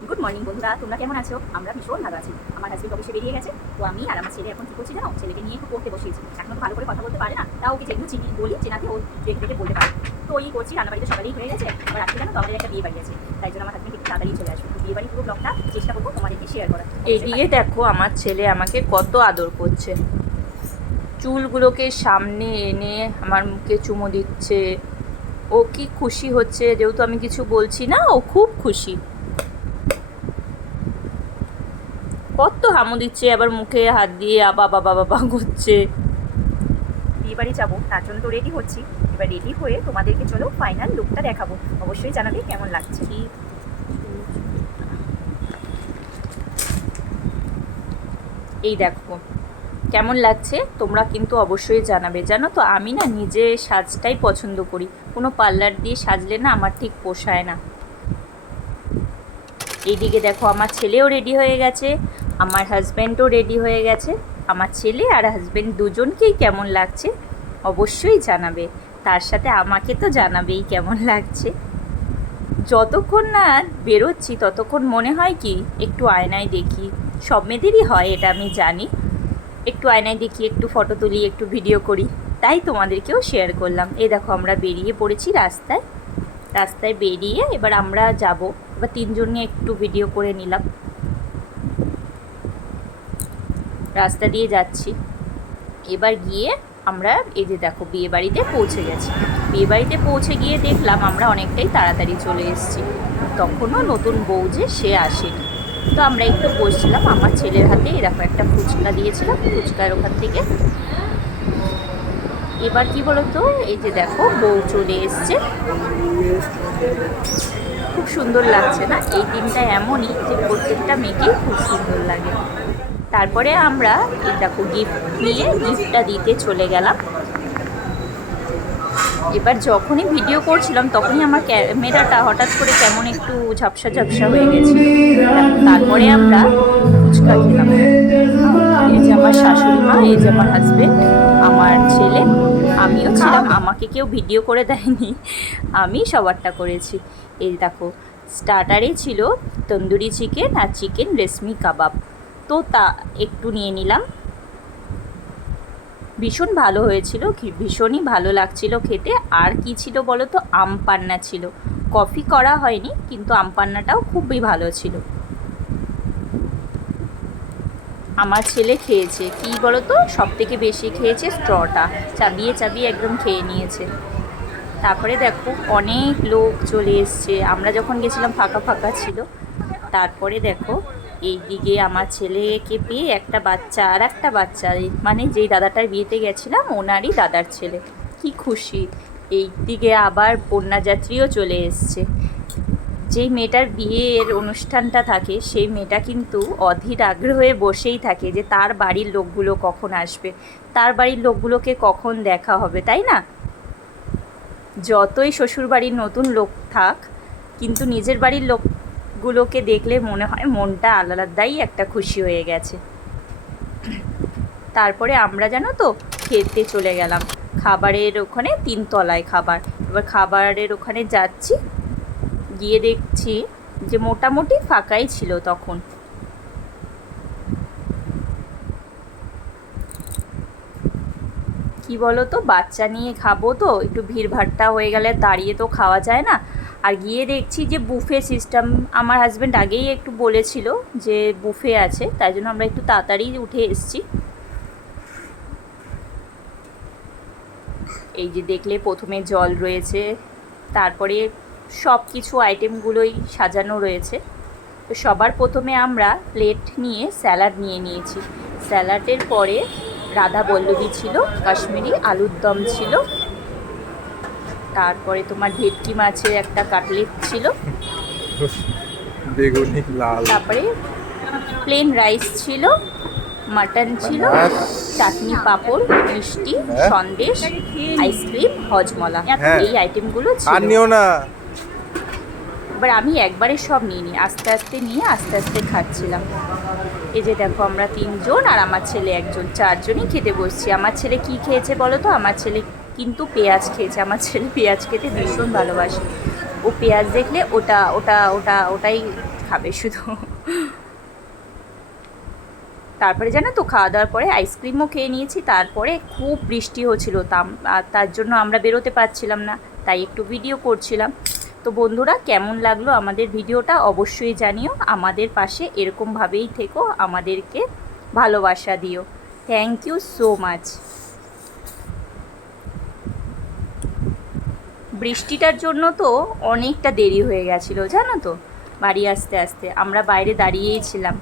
Good morning বন্ধুরা, তোমরা কেমন আছো? আমরা ভীষণ ভালো আছি। আমার হাজবেন্ড অফিসে বেরিয়ে গেছে, তো আমি আর আমার ছেলে এখন কি করছি জানো? ছেলেকে নিয়ে একটু পড়তে বসিয়েছি। এখনো তো ভালো করে কথা বলতে পারে না, তাও ওকে যেগুলো চিনি বলি চেনাতে ও দেখে দেখে বলতে পারে। তো ওই করছি, রান্নাবাড়িতে সকালেই হয়ে গেছে। আবার আজকে জানো তো আমাদের একটা বিয়ে বাড়ি আছে, তাই জন্য আমার হাজবেন্ড একটু তাড়াতাড়ি চলে আসবে। তো বিয়ে বাড়ি পুরো ব্লগটা চেষ্টা করবো তোমাদেরকে শেয়ার করার। এইদিকে দেখো আমার ছেলে আমাকে কত আদর করছে, চুলগুলোকে সামনে এনে আমার মুখে চুমু দিচ্ছে। ও কি খুশি হচ্ছে, যেহেতু আমি কিছু বলছি না, ও খুব খুশি। কত হামু দিচ্ছে, আবার মুখে হাত দিয়ে বাবা বাবা বা করছে। বিয়ে বাড়ি যাবো, তার জন্য তো রেডি হচ্ছি। এবার রেডি হয়ে তোমাদেরকে চলো ফাইনাল লুকটা দেখাবো। অবশ্যই জানাবে কেমন লাগছে। এই দেখো কেমন লাগছে, তোমরা কিন্তু অবশ্যই জানাবে। জানো তো আমি না নিজে সাজটাই পছন্দ করি, কোনো পার্লার দিয়ে সাজলে না আমার ঠিক পোষায় না। এইদিকে দেখো আমার ছেলেও রেডি হয়ে গেছে, আমার হাজব্যান্ডও রেডি হয়ে গেছে। আমার ছেলে আর হাজব্যান্ড দুজনকেই কেমন লাগছে অবশ্যই জানাবে, তার সাথে আমাকে তো জানাবেই কেমন লাগছে। যতক্ষণ না বেরোচ্ছি ততক্ষণ মনে হয় কি একটু আয়নায় দেখি, সব মেয়েদেরই হয় এটা আমি জানি, একটু আয়নায় দেখি, একটু ফটো তুলি, একটু ভিডিও করি, তাই তোমাদেরকেও শেয়ার করলাম। এই দেখো আমরা বেরিয়ে পড়েছি রাস্তায়। রাস্তায় বেরিয়ে এবার আমরা যাব, এবার তিনজন নিয়ে একটু ভিডিও করে নিলাম। রাস্তা দিয়ে যাচ্ছি, এবার গিয়ে আমরা এই যে দেখো বিয়ে বাড়িতে পৌঁছে গেছি। বিয়ে বাড়িতে পৌঁছে গিয়ে দেখলাম আমরা অনেকটাই তাড়াতাড়ি চলে এসেছি, তখনও নতুন বউ যে সে আসেনি। তো আমরা একটু বসছিলাম, আমার ছেলের হাতে এরকম একটা ফুচকা দিয়েছিলাম, ফুচকার ওখান থেকে। এবার কি বলতো, এই যে দেখো বউ চলে এসছে, খুব সুন্দর লাগছে না? এই দিনটা এমনই যে প্রত্যেকটা মেয়েকেই খুব সুন্দর লাগে। তারপরে আমরা এই দেখো গিফট নিয়ে গিফটটা দিতে চলে গেলাম। এবার যখনই ভিডিও করছিলাম তখনই আমার ক্যামেরাটা হঠাৎ করে কেমন একটু ঝাপসা ঝাপসা হয়ে গেছিল। তারপরে আমরা ফুচকা খেলাম। এই যে আমার শাশুড়ি মা, এই যে আমার হাজবেন্ড, আমার ছেলে, আমিও ছিলাম। আমাকে কেউ ভিডিও করে দেয়নি, আমি সবারটা করেছি। এই দেখো স্টার্টারে ছিল তন্দুরি চিকেন আর চিকেন রেশমি কাবাব, তো তা একটু নিয়ে নিলাম। ভীষণ ভালো হয়েছিল, ভীষণই ভালো লাগছিল খেতে। আর কি ছিল বলো তো, আম পান্না ছিল। কফি করা হয়নি, কিন্তু আম পান্নাটাও খুবই ভালো ছিল। আমার ছেলে খেয়েছে কি বলো তো, সব থেকে বেশি খেয়েছে স্ট্রটা, চাবিয়ে চাবিয়ে একদম খেয়ে নিয়েছে। তারপরে দেখো অনেক লোক চলে এসছে, আমরা যখন গেছিলাম ফাঁকা ফাঁকা ছিল। তারপরে দেখো এই দিকে আমার ছেলেকে পেয়ে একটা বাচ্চা, আর একটা বাচ্চা, মানে যেই দাদাটার বিয়েতে গেছিলাম ওনারই দাদার ছেলে, কি খুশি। এই দিকে আবার বন্যাযাত্রীও চলে এসছে। যেই মেয়েটার বিয়ের অনুষ্ঠানটা থাকে সেই মেয়েটা কিন্তু অধীর আগ্রহে বসেই থাকে যে তার বাড়ির লোকগুলো কখন আসবে, তার বাড়ির লোকগুলোকে কখন দেখা হবে, তাই না? যতই শ্বশুরবাড়ির নতুন লোক থাক, কিন্তু নিজের বাড়ির লোকগুলোকে দেখলে মনে হয় মনটা আলাদাই একটা খুশি হয়ে গেছে। তারপরে আমরা জানো তো খেতে চলে গেলাম খাবারের ওখানে, 3 তলায় খাবার। এবার খাবারের ওখানে যাচ্ছি, গিয়ে দেখছি যে মোটামুটি ফাঁকাই ছিল তখন। কি বলো তো, বাচ্চা নিয়ে খাবো তো একটু ভিড়ভাট্টা হয়ে গেলে দাঁড়িয়ে তো খাওয়া যায় না। আর গিয়ে দেখছি যে বুফে সিস্টেম, আমার হাজব্যান্ড আগেই একটু বলেছিল যে বুফে আছে, তাই জন্য আমরা একটু তাড়াতাড়ি উঠে এসেছি। এই যে দেখলে প্রথমে জল রয়েছে, তারপরে সব কিছু আইটেমগুলোই সাজানো রয়েছে। তো সবার প্রথমে আমরা প্লেট নিয়ে স্যালাড নিয়ে নিয়েছি। স্যালাডের পরে রাধা বল্লভী ছিল, কাশ্মীরি আলুর দম ছিল, তারপরে তোমার ভেটকি মাছের একটা কাটলেট ছিল, বেগুনি লাল, তারপরে প্লেন রাইস ছিল, মাটন ছিল, চাটনি, পাঁপড়, মিষ্টি, সন্দেশ, আইসক্রিম, হজমলা, এই আইটেমগুলো ছিল। আর নিও না। এবার আমি একবারে সব নিয়ে নিই, আস্তে আস্তে নিয়ে আস্তে আস্তে খাচ্ছিলাম। এই যে দেখো আমরা 3জন আর আমার ছেলে 1জন, 4জনই খেতে বসছি। আমার ছেলে কি খেয়েছে বলো তো, আমার ছেলে কিন্তু পেঁয়াজ খেয়েছে। আমার ছেলে পেঁয়াজ খেতে ভীষণ ভালোবাসে, ও পেঁয়াজ দেখলে ওটাই খাবে শুধু। তারপরে জানো তো খাওয়া দাওয়ার পরে আইসক্রিমও খেয়ে নিয়েছি। তারপরে খুব বৃষ্টি হচ্ছিলো, তার জন্য আমরা বেরোতে পারছিলাম না, তাই একটু ভিডিও করছিলাম। তো বন্ধুরা, কেমন লাগলো আমাদের ভিডিওটা অবশ্যই জানিও। আমাদের পাশে এরকমভাবেই থেকো, আমাদেরকে ভালোবাসা দিও। Thank you so much. বৃষ্টিটার জন্য তো অনেকটা দেরি হয়ে গেছিলো জানো তো, বাড়ি আসতে আসতে আমরা বাইরে দাঁড়িয়েই ছিলাম।